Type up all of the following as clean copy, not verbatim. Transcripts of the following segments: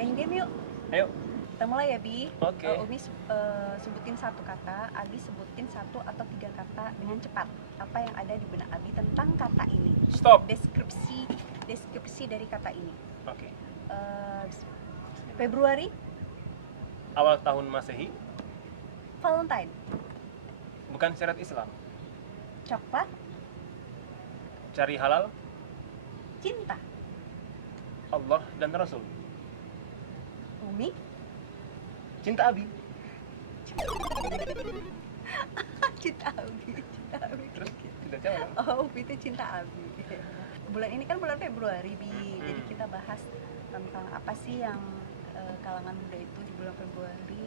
Main game yuk. Ayo. Kita mulai ya, Bi. Oke. Umi sebutin satu kata, Abi sebutin 1 atau 3 kata dengan cepat. Apa yang ada di benak Abi tentang kata ini? Stop. Deskripsi dari kata ini. Oke. Februari, Awal tahun Masehi, Valentine, bukan syariat Islam. coklat, Cari halal, cinta. Allah dan Rasul. Umi, Cinta Abi. cinta Abi. Terus tidak jawab. Oh, itu cinta Abi. Bulan ini kan bulan Februari, Bi. Jadi kita bahas tentang apa sih yang kalangan muda itu di bulan Februari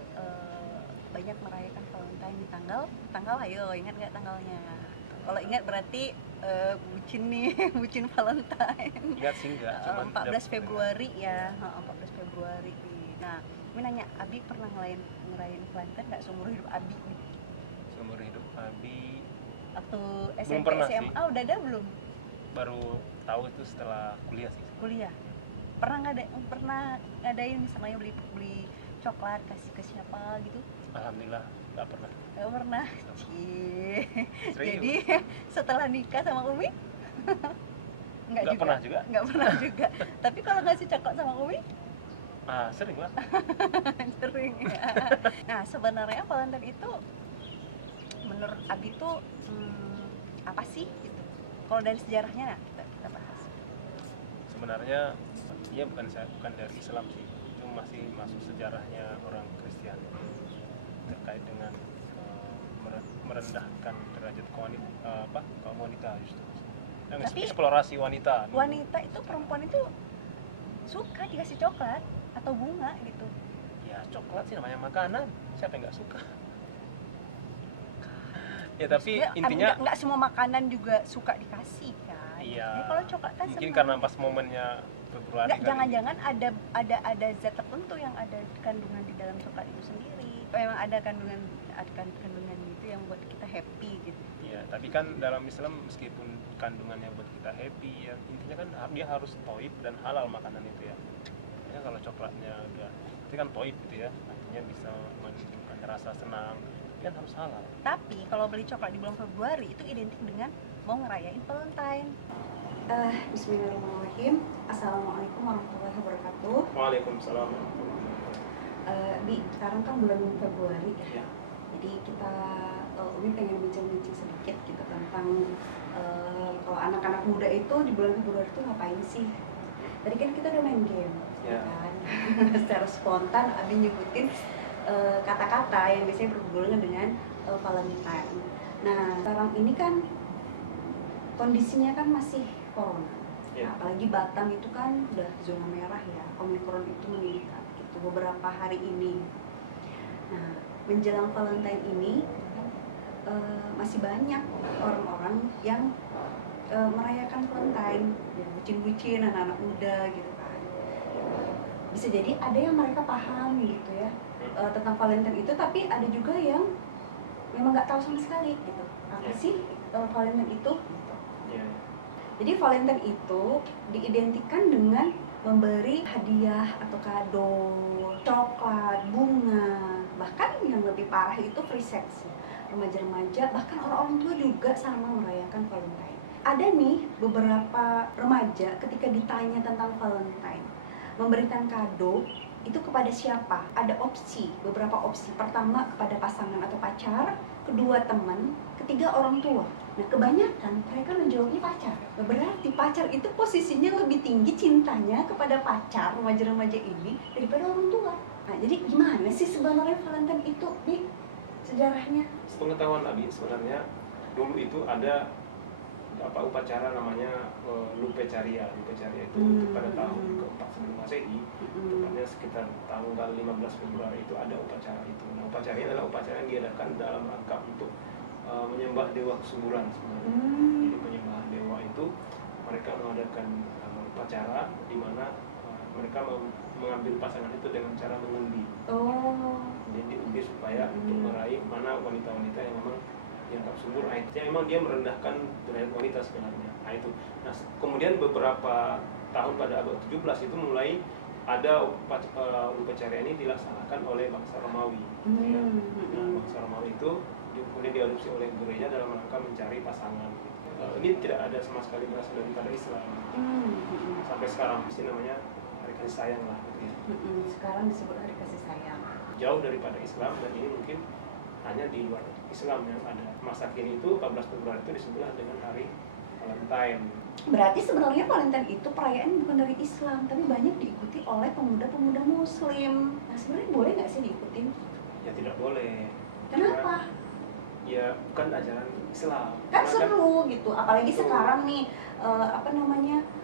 banyak merayakan Valentine di tanggal ayo ingat nggak tanggalnya? Kalau ingat berarti bucin nih, bucin Valentine. Ingat sih enggak, cuman 14 Februari ya, 14 Februari. Nah, gue nanya, Abi pernah ngerayain Valentine nggak seumur hidup Abi? Seumur hidup Abi Waktu Belum SMP, pernah SMA sih. udah ada belum? baru tahu itu setelah kuliah sih. Kuliah. Pernah ngadain misalnya beli coklat kasih ke siapa gitu? Alhamdulillah nggak pernah. Nggak pernah. Cie. Serius? Jadi setelah nikah sama Umi? Nggak pernah juga. Nggak pernah juga. Tapi kalau ngasih coklat sama Umi? Sering lah. Sering ya. Nah, sebenarnya Valentine itu menurut Abi tuh apa sih gitu? Kalau dari sejarahnya, nah, kita bahas. Sebenarnya dia bukan dari Islam sih. Itu masih masuk sejarahnya orang Kristen terkait dengan merendahkan derajat kaum wanita justru. Dan Tapi eksplorasi wanita. Wanita itu, perempuan itu suka dikasih coklat atau bunga gitu. Ya coklat sih namanya makanan. Siapa yang nggak suka? Ya tapi Maksudnya, intinya nggak semua makanan juga suka dikasih kan. iya. Jadi kalau coklat kan Mungkin semua. karena pas momennya Februari. Nggak, jangan-jangan ada zat tertentu yang ada kandungan di dalam coklat itu sendiri. Memang ada kandungan itu yang buat kita happy gitu. Iya, tapi kan dalam Islam meskipun kandungannya buat kita happy ya, intinya kan dia harus toib dan halal makanan itu ya. Ya kalau coklatnya udah itu kan toib gitu ya, artinya bisa menimbulkan rasa senang, kan harus halal. Tapi kalau beli coklat di bulan Februari itu identik dengan mau ngerayain Valentine. Bismillahirrahmanirrahim. Assalamualaikum warahmatullahi wabarakatuh. Waalaikumsalam. Bi, sekarang kan bulan Februari ya. Ya. Jadi kita Umi pengen bincang-bincang sedikit gitu tentang kalau anak-anak muda itu di bulan Februari itu ngapain sih? Tadi kan kita udah main game, Ya. kan? Secara spontan Abi nyebutin kata-kata yang biasanya berhubungan dengan Valentine. Nah, sekarang ini kan kondisinya kan masih corona. Ya. Nah, apalagi Batam itu kan udah zona merah ya, Omikron itu meningkat gitu beberapa hari ini. Nah, menjelang Valentine ini masih banyak orang-orang yang merayakan Valentine, ya, bucin-bucin anak-anak muda gitu kan. Bisa jadi ada yang mereka paham gitu ya tentang Valentine itu, tapi ada juga yang memang nggak tahu sama sekali gitu apa sih Valentine itu gitu. Ya. Jadi Valentine itu diidentikan dengan memberi hadiah atau kado, coklat, bunga, bahkan yang lebih parah itu free sex. Remaja-remaja, bahkan orang-orang tua juga sama merayakan Valentine. Ada nih beberapa remaja ketika ditanya tentang Valentine, memberikan kado itu kepada siapa? Ada beberapa opsi. Pertama kepada pasangan atau pacar, kedua teman, ketiga orang tua. Nah, kebanyakan mereka menjawabnya pacar. Berarti pacar itu posisinya lebih tinggi cintanya kepada pacar remaja-remaja ini daripada orang tua. Nah, jadi gimana sih sebenarnya Valentine itu nih sejarahnya? Sepengetahuan Abi sebenarnya dulu itu ada upacara namanya Lupercalia. Lupercalia itu pada tahun keempat sebelum Masehi, tepatnya sekitar tanggal 15 Februari itu ada upacara itu. Nah, upacara ini adalah upacara yang diadakan dalam rangka untuk menyembah dewa kesuburan sebenarnya. Jadi penyembahan dewa itu mereka mengadakan upacara di mana mereka mengambil pasangan itu dengan cara mengundi. Jadi diundi supaya untuk meraih mana wanita-wanita yang memang dianggap subur. Akhirnya memang dia merendahkan derajat wanita sebenarnya. Nah, itu. Nah, kemudian beberapa tahun pada abad 17 itu mulai ada upacara ini dilaksanakan oleh bangsa Romawi. Ya. Nah, bangsa Romawi itu kemudian diadopsi oleh gereja dalam rangka mencari pasangan. Ini tidak ada sama sekali berasal daripada Islam. Sampai sekarang mesti namanya hari kasih sayang lah gitu ya. Sekarang disebut hari kasih sayang. Jauh daripada Islam, dan ini mungkin hanya di luar Islam yang ada. Masa kini itu 14 Februari itu disebutlah dengan hari Valentine. Berarti sebenarnya Valentine itu perayaan bukan dari Islam, tapi banyak diikuti oleh pemuda-pemuda Muslim. Nah, sebenarnya boleh nggak sih diikutin? Ya tidak boleh. Kenapa? Ya bukan ajaran Islam. Kan Karena seru gitu, apalagi Betul. sekarang nih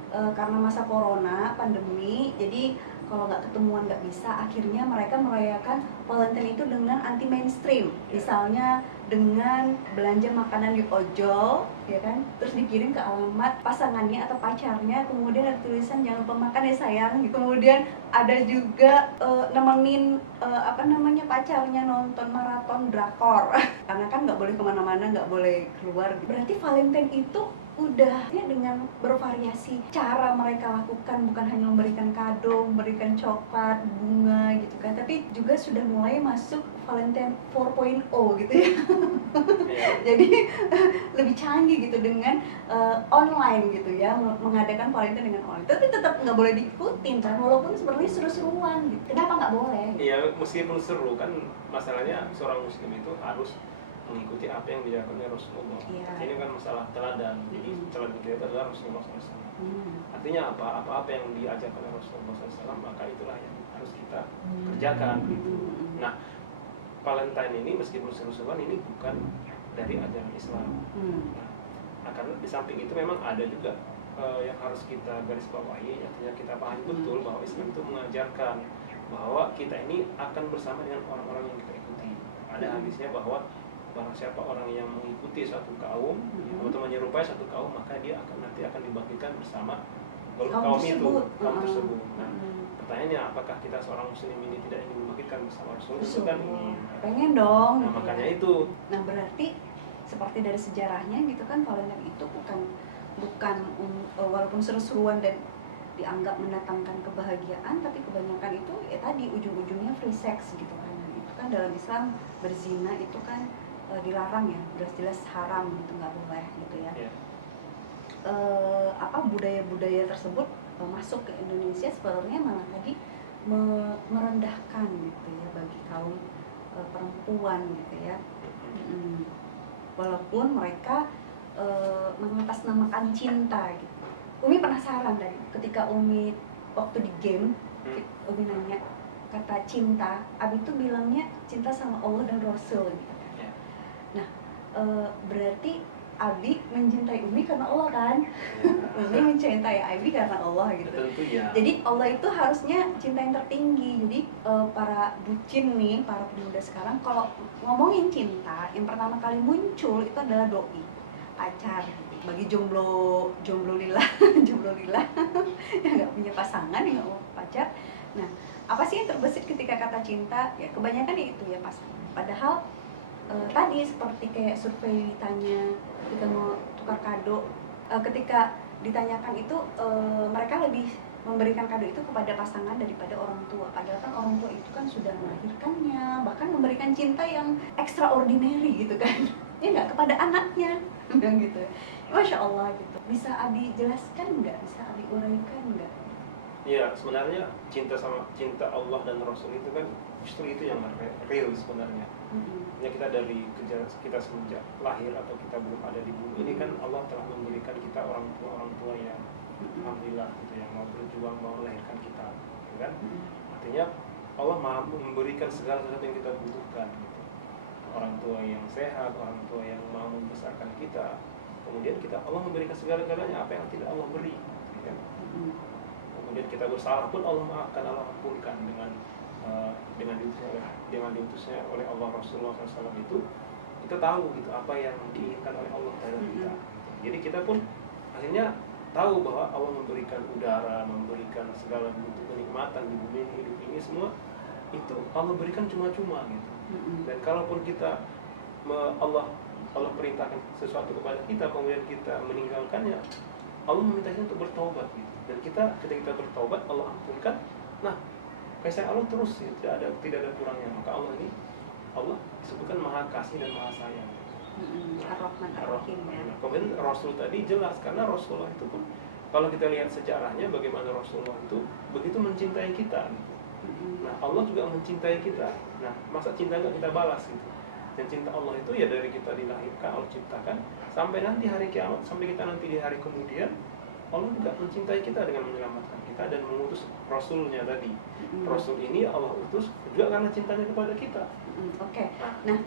karena masa corona, pandemi, jadi kalau nggak ketemuan nggak bisa, akhirnya mereka merayakan Valentine itu dengan anti mainstream. Misalnya dengan belanja makanan di ojol, ya kan, terus dikirim ke alamat pasangannya atau pacarnya, kemudian ada tulisan jangan lupa makan ya sayang. Kemudian ada juga nemenin pacarnya nonton maraton drakor, karena kan nggak boleh kemana-mana, nggak boleh keluar. Berarti Valentine itu udah ya dengan bervariasi cara mereka lakukan, bukan hanya memberikan kado, memberikan coklat, bunga gitu kan, tapi juga sudah mulai masuk Valentine 4.0 gitu ya. Jadi lebih canggih gitu dengan online gitu ya, mengadakan Valentine dengan online. Tapi tetap nggak boleh diikutin kan, walaupun sebenarnya seru-seruan gitu. Kenapa nggak boleh? Iya, meskipun seru kan, masalahnya seorang Muslim itu harus mengikuti apa yang dilakukan oleh Rasulullah. Iya. Ini kan masalah teladan. Jadi teladan kita itu adalah Rasulullah SAW. Artinya apa yang diajarkan oleh Rasulullah SAW, maka itulah yang harus kita kerjakan gitu. Nah, Valentine ini meskipun seru-seruan, ini bukan dari ajaran Islam. Nah, karena di samping itu memang ada juga yang harus kita garis bawahi, artinya kita pahami betul bahwa Islam itu mengajarkan bahwa kita ini akan bersama dengan orang-orang yang kita ikuti. Ada hadisnya bahwa barang siapa orang yang mengikuti suatu kaum atau menyerupai suatu kaum, maka dia nanti akan dibagikan bersama kaum tersebut. Nah, pertanyaannya, apakah kita seorang Muslim ini tidak ingin dibagikan bersama Rasul? Itu kan ingin. Pengen dong. Nah, makanya itu. Nah, berarti seperti dari sejarahnya gitu kan, Valentine itu bukan walaupun seru-seruan dan dianggap mendatangkan kebahagiaan, tapi kebanyakan itu ya tadi ujung-ujungnya free sex gitu kan. Nah, itu kan dalam Islam berzina itu kan dilarang ya, jelas-jelas haram gitu, nggak boleh gitu ya. Budaya-budaya tersebut masuk ke Indonesia sebenarnya malah tadi merendahkan gitu ya bagi kaum perempuan gitu ya. Walaupun mereka mengatasnamakan cinta gitu. Umi penasaran tadi ketika Umi waktu di game, Umi nanya kata cinta, Abi tuh bilangnya cinta sama Allah dan Rasul gitu. Nah, berarti Abi mencintai Umi karena Allah kan? Umi mencintai Abi karena Allah gitu. Tentu ya. Jadi Allah itu harusnya cinta yang tertinggi. Jadi para bucin nih, para pemuda sekarang kalau ngomongin cinta, yang pertama kali muncul itu adalah doi, pacar. Bagi jomblo lillah, jomblo lillah yang nggak punya pasangan, yang nggak mau pacar. Nah, apa sih yang terbesit ketika kata cinta? Ya kebanyakan itu ya pasangan. Padahal tadi seperti kayak survei ditanya ketika mau tukar kado, ketika ditanyakan itu mereka lebih memberikan kado itu kepada pasangan daripada orang tua. Padahal kan orang tua itu kan sudah melahirkannya, bahkan memberikan cinta yang extraordinary gitu kan. Ya nggak, kepada anaknya gitu. Masya Allah gitu. Bisa Abi jelaskan nggak? Bisa Abi uraikan nggak? Ya, sebenarnya cinta Allah dan Rasul itu kan justru itu yang real sebenarnya. Ya, kita semenjak lahir atau kita belum ada di bumi ini kan Allah telah memberikan kita orang tua yang alhamdulillah gitu, yang mau berjuang, mau melahirkan kita, gitu kan? Artinya Allah maha memberikan segala sesuatu yang kita butuhkan gitu. Orang tua yang sehat, orang tua yang mau membesarkan kita, kemudian Allah memberikan segala-galanya apa yang tidak Allah beri, gitu kan? Kemudian kita bersalah pun Allah maafkan, Allah ampunkan dengan diutusnya oleh Allah Rasulullah SAW itu, kita tahu gitu apa yang diinginkan oleh Allah terhadap kita. Jadi kita pun akhirnya tahu bahwa Allah memberikan udara, memberikan segala bentuk kenikmatan di bumi ini, hidup ini semua itu Allah berikan cuma-cuma gitu. Dan kalaupun kita Allah perintahkan sesuatu kepada kita, kemudian kita meninggalkannya, Allah meminta kita untuk bertobat gitu. Dan ketika kita bertobat, Allah ampunkan, Nah, kasih sayang Allah terus ya, tidak ada kurangnya. Maka Allah disebutkan Maha Kasih dan Maha Sayang. Ar-Rahman Ar-Rahim ya. Nah, kemudian Rasul tadi jelas, karena Rasulullah itu pun kalau kita lihat sejarahnya bagaimana Rasulullah itu begitu mencintai kita gitu. Nah, Allah juga mencintai kita. Nah, masa cinta nggak kita balas gitu. Dan cinta Allah itu ya dari kita dilahirkan, Allah ciptakan, sampai nanti hari kiamat, sampai kita nanti di hari kemudian, Allah juga mencintai kita dengan menyelamatkan kita dan mengutus Rasulnya tadi. Rasul ini Allah utus juga karena cintanya kepada kita. Oke. Nah,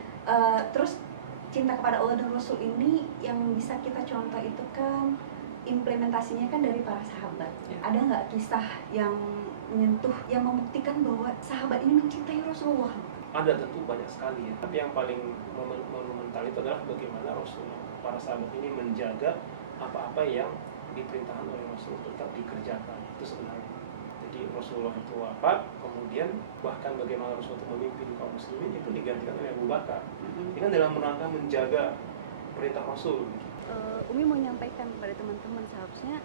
terus cinta kepada Allah dan Rasul ini yang bisa kita contoh itu kan implementasinya kan dari para sahabat. Ya. Ada nggak kisah yang menyentuh, yang membuktikan bahwa sahabat ini mencintai Rasulullah? Ada, tentu banyak sekali ya. Tapi yang paling monumental itu adalah bagaimana Rasulullah, para sahabat ini menjaga apa-apa yang diperintahkan oleh Rasul tetap dikerjakan. Itu sebenarnya. Jadi Rasulullah itu wafat, kemudian bahkan bagaimana Rasulullah itu memimpin kaum muslimin itu digantikan oleh Abu Bakar. Ini kan dalam rangka menjaga perintah Rasul. Umi mau nyampaikan kepada teman-teman, seharusnya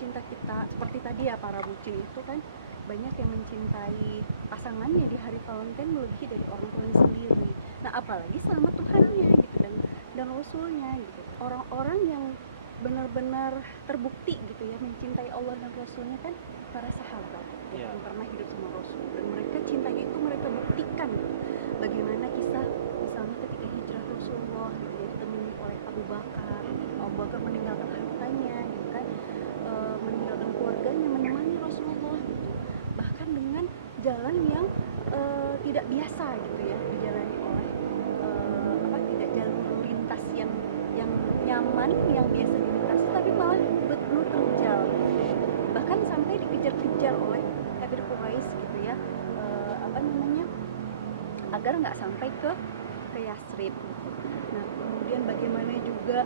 cinta kita seperti tadi ya, para bucin itu kan banyak yang mencintai pasangannya di hari Valentine melebihi dari orang tuanya sendiri. Nah, apalagi sama Tuhannya gitu dan Rasulnya gitu. Orang-orang yang benar-benar terbukti gitu ya mencintai Allah dan Rasulnya kan para sahabat yang pernah hidup sama Rasul, dan mereka cintanya itu mereka buktikan gitu. Bagaimana kisah misalnya ketika hijrah Rasulullah gitu ya, ditemani oleh Abu Bakar meninggalkan hartanya gitu kan, meninggalkan keluarganya menemani Rasulullah gitu, bahkan dengan jalan yang tidak biasa gitu ya dijalani oleh tidak jalur lintas yang nyaman yang biasa dilintasi, tapi malah betul terjal, bahkan sampai dikejar-kejar oleh kafir Quraisy gitu ya, agar nggak sampai ke Yasrib gitu. Nah, kemudian bagaimana juga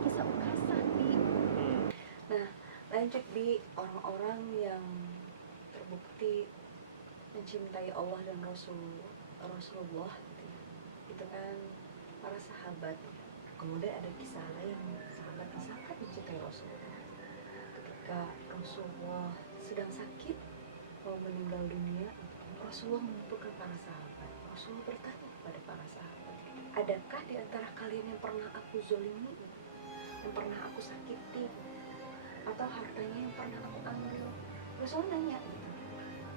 kisah Ukasah di. Nah, lanjut di orang-orang yang terbukti mencintai Allah dan Rasulullah gitu ya. Itu kan para sahabat. Kemudian ada kisah lain, sahabat yang sangat mencintai Rasulullah. Ketika Rasulullah sedang sakit, mau meninggal dunia, Rasulullah mengumpulkan para sahabat. Rasulullah bertanya kepada para sahabat, adakah di antara kalian yang pernah aku zolimi, yang pernah aku sakiti, atau hartanya yang pernah aku ambil? Rasulullah nanya.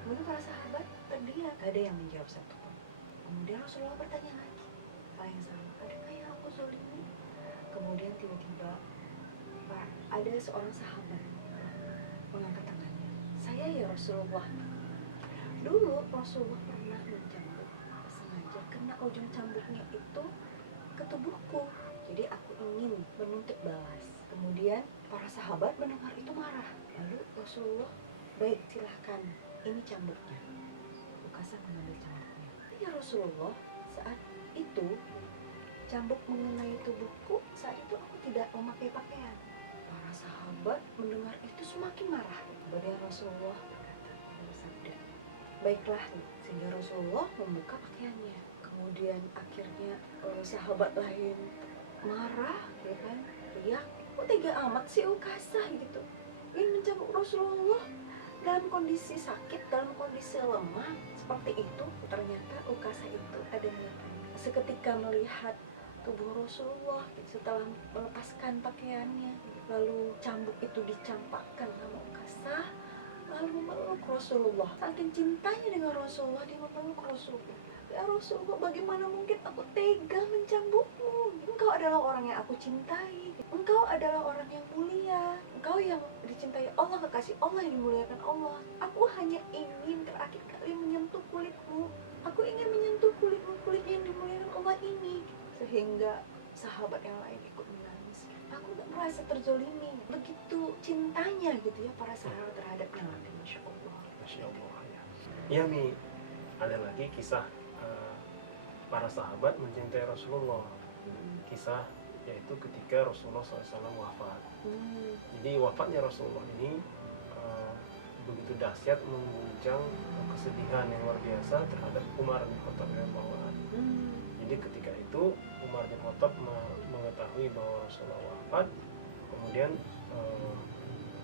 Kemudian para sahabat terdiam, gak ada yang menjawab satupun. Kemudian Rasulullah bertanya lagi, hal yang sama, adakah yang aku zolimi? Kemudian tiba-tiba ada seorang sahabat mengangkat tangannya, saya ya Rasulullah. Dulu Rasulullah pernah mencambuk sengaja, kena ujung cambuknya itu ke tubuhku, jadi aku ingin menuntut balas. Kemudian para sahabat mendengar itu marah. Lalu Rasulullah, baik silahkan, ini cambuknya. Ukasah mengambil cambuknya. Ya Rasulullah, saat itu cambuk mengenai tubuhku, saat itu aku tidak memakai pakaian. Para sahabat mendengar itu semakin marah. Kemudian Rasulullah bersabda, baiklah, sehingga Rasulullah membuka pakaiannya. Kemudian akhirnya sahabat lain marah, ya kan, teriak, kok tega amat sih Ukasah gitu, ingin mencambuk Rasulullah dalam kondisi sakit, dalam kondisi lemah seperti itu. Ternyata Ukasah itu ada niatan. Seketika melihat tubuh Rasulullah setelah melepaskan pakaiannya, lalu cambuk itu dicampakkan sama Ukasah, lalu memeluk Rasulullah. Saking cintanya dengan Rasulullah, dia memeluk Rasulullah. Ya Rasulullah, bagaimana mungkin aku tega mencambukmu? Engkau adalah orang yang aku cintai. Engkau adalah orang yang mulia. Engkau yang dicintai Allah, kekasih Allah, yang dimuliakan Allah. Aku hanya ingin terakhir kali menyentuh kulitmu. Aku ingin menyentuh kulitmu, kulit yang dimuliakan Allah ini. Sehingga sahabat yang lain ikut menangis. Aku gak merasa terzolimi. Begitu cintanya gitu ya para sahabat terhadap Nabi. Masya Allah. Masya Allah ya. Iya nih, ada lagi kisah para sahabat mencintai Rasulullah. Kisah yaitu ketika Rasulullah SAW wafat. Jadi wafatnya Rasulullah ini begitu dahsyat, mengguncang kesedihan yang luar biasa terhadap Umar bin Khattab radhiyallahu anhu. Jadi ketika itu Umar bin Khattab mengetahui bahwa Rasulullah wafat, kemudian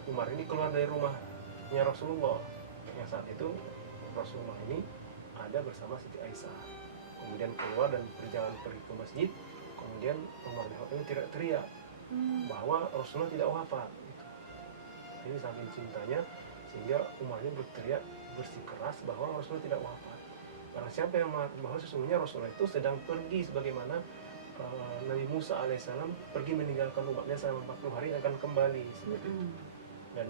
Umar ini keluar dari rumah mi'rajnya Rasulullah. Yang saat itu Rasulullah ini ada bersama Siti Aisyah, kemudian keluar dan berjalan pergi ke masjid. Kemudian Umar bin Khattab ini teriak-teriak bahwa Rasulullah tidak wafat. Ini saking cintanya sehingga Umar ini berteriak bersikeras bahwa Rasulullah tidak wafat. Karena siapa yang mengatakan bahwa sesungguhnya Rasulullah itu sedang pergi sebagaimana Nabi Musa alaihissalam pergi meninggalkan umatnya selama 40 hari akan kembali seperti itu. Dan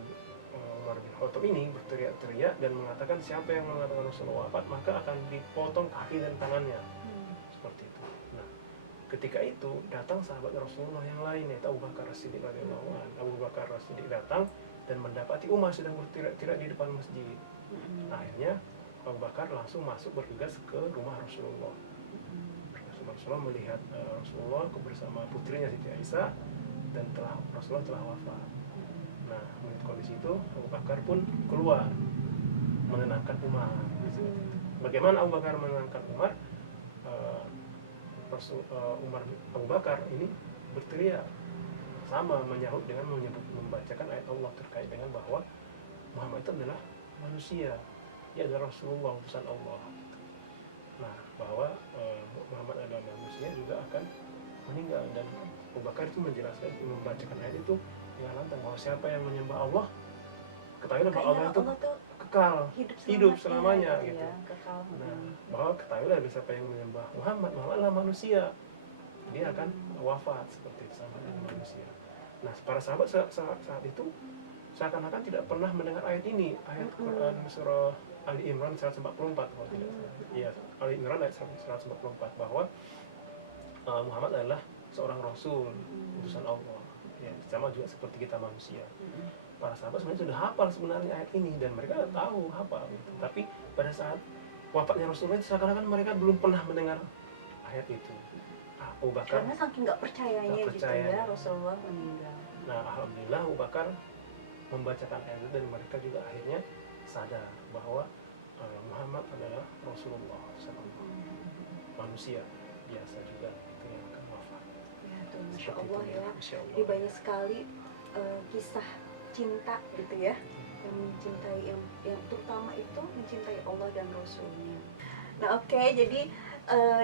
Umar bin Khattab ini berteriak-teriak dan mengatakan siapa yang mengatakan Rasulullah wafat maka akan dipotong kaki dan tangannya. Seperti itu. Nah, ketika itu datang sahabat Rasulullah yang lain, yaitu Abu Bakar As-Siddiq radhiyallahu anhu. Abu Bakar As-Siddiq datang dan mendapati Umar sedang berteriak-teriak di depan masjid. Akhirnya Abu Bakar langsung masuk bergegas ke rumah Rasulullah. Rasulullah melihat Rasulullah bersama putrinya Siti Aisyah dan Rasulullah telah wafat. Nah, melihat kondisi itu Abu Bakar pun keluar menenangkan Umar. Bagaimana Abu Bakar menenangkan Umar? Abu Bakar ini berteriak sama menyahut dengan membacakan ayat Allah terkait dengan bahwa Muhammad itu adalah manusia, dia adalah Rasulullah, utusan Allah. Nah, bahwa Muhammad adalah manusia juga akan meninggal, dan Abu Bakar itu menjelaskan, membacakan ayat itu dengan lantang bahwa siapa yang menyembah Allah, ketahuilah bahwa Allah itu kekal, hidup selamanya gitu. Ya, kekal. Nah, bahwa ketahuilah siapa yang menyembah Muhammad adalah manusia, dia akan wafat seperti itu, sama dengan manusia. Nah, para sahabat saat itu seakan-akan tidak pernah mendengar ayat ini, ayat Quran surah Ali Imran 144 kalau tidak salah. Iya, Ali Imran ayat 144 bahwa Muhammad adalah seorang rasul, utusan Allah. Ya, sama juga seperti kita manusia. Para sahabat sebenarnya sudah hafal sebenarnya ayat ini dan mereka tahu hafal gitu. Tapi pada saat wafatnya Rasulullah seakan-akan mereka belum pernah mendengar ayat itu. Abu Bakar Karena saking nggak percayanya gitu ya Rasulullah meninggal. Nah, alhamdulillah Abu Bakar membacakan ayat itu dan mereka juga akhirnya sadar bahwa Muhammad adalah Rasulullah SAW, manusia biasa juga itu yang akan wafat. Ya tuh, Masya Seperti Allah itu, ya. Masya Allah. Jadi banyak sekali kisah cinta gitu ya, yang mencintai yang terutama itu mencintai Allah dan Rasulnya. Nah oke, jadi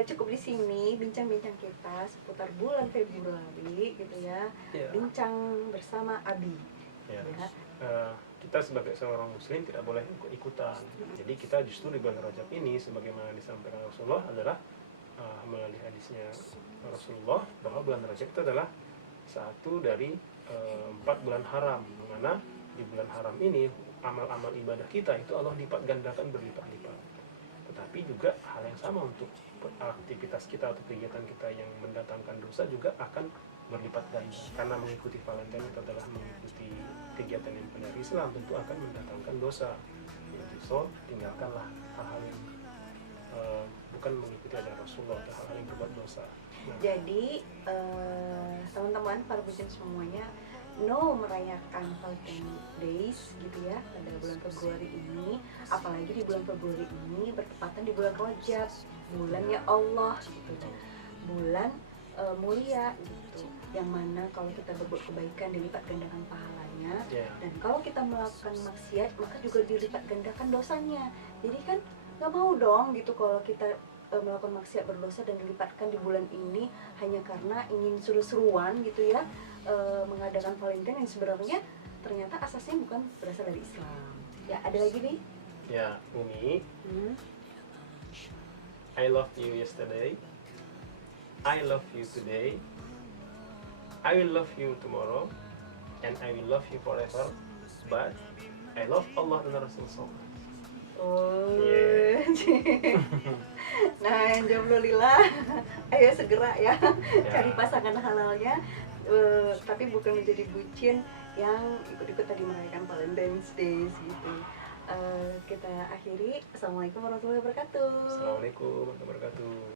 cukup di sini bincang-bincang kita seputar bulan Februari gitu ya. Ya. Bincang bersama Abi. Ya. Ya. Kita sebagai seorang muslim tidak boleh ikut-ikutan. Jadi kita justru di bulan Rajab ini sebagaimana disampaikan Rasulullah adalah melalui hadisnya Rasulullah bahwa bulan Rajab itu adalah satu dari 4 bulan haram, di mana di bulan haram ini amal-amal ibadah kita itu Allah lipat gandakan berlipat-lipat. Tetapi juga hal yang sama untuk aktivitas kita atau kegiatan kita yang mendatangkan dosa juga akan berlipat ganda. Karena mengikuti Valentine itu adalah mengikuti kegiatan yang benar Islam, tentu akan mendatangkan dosa. So, tinggalkanlah hal-hal yang bukan mengikuti ajaran Rasulullah, hal-hal yang berbuat dosa. Nah, Jadi teman-teman para bucin semuanya, no merayakan Valentine Days gitu ya pada bulan Februari ini, apalagi di bulan Februari ini bertepatan di bulan Rajab, bulannya Allah gitu, bulan mulia gitu, yang mana kalau kita berbuat kebaikan dilipat gandakan pahalanya, dan kalau kita melakukan maksiat maka juga dilipat gandakan dosanya. Jadi kan nggak mau dong gitu kalau kita melakukan maksiat berdosa dan dilipatkan di bulan ini hanya karena ingin seru-seruan gitu ya, mengadakan Valentine yang sebenarnya ternyata asasnya bukan berasal dari Islam. Ya, ada lagi nih? ya, ini I love you yesterday, I love you today, I will love you tomorrow, and I will love you forever, but I love Allah dan Rasul so much. Oh, Yeah. nah jomblo lila, ayo segera ya cari pasangan halalnya, tapi bukan menjadi bucin yang ikut-ikut tadi merayakan Valentine's Day gitu. Kita akhiri. Assalamualaikum warahmatullahi wabarakatuh. Assalamualaikum warahmatullahi wabarakatuh.